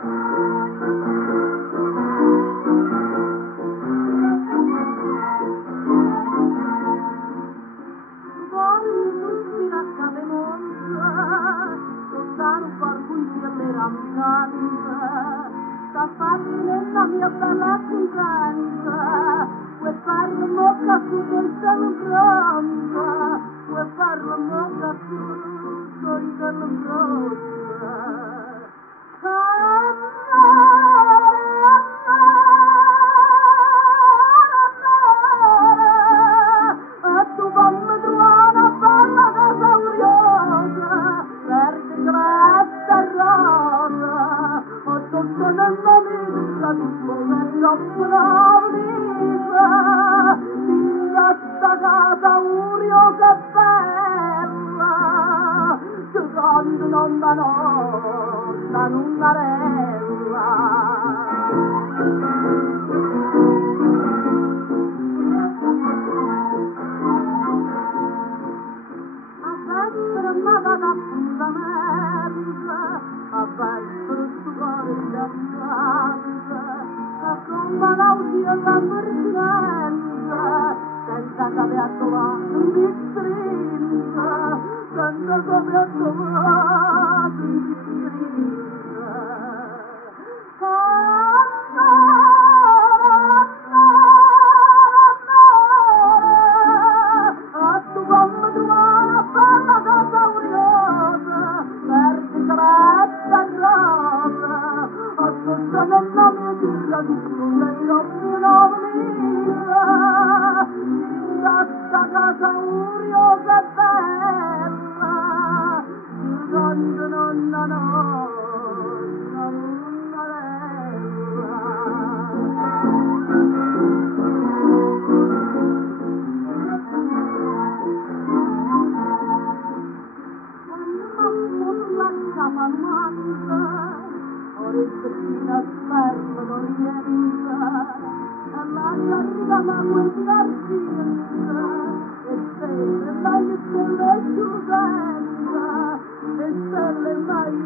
Sta facendo la mia bella contenta, vuoi fare la mocca su del cielo pronta, vuoi fare la mocca su del cielo pronta. A tu mamma trovare una bella casa uriosa, verde cresta rosa, o tutto nella vita di come troppo la vita, in questa casa uriosa bella, giocando non da nonna, nunnarella. Amata d'appuntamento, a per sto cuore innamorata, accompagnati alla pertinenza, senza sapere a trovare un stringa, senza sapere a trovare un stringa. A tu mamma tua bella casa uriosa, verde cresta rosa, a tutta nella mia terra di sulle troppo novità, in questa casa uriosa e bella, giocando nonna nonna, nunnarella. Orecchina sperma d'Oriente, e l'aria arriva ma questa argenta, e stelle mai stelle giudenta, e stelle mai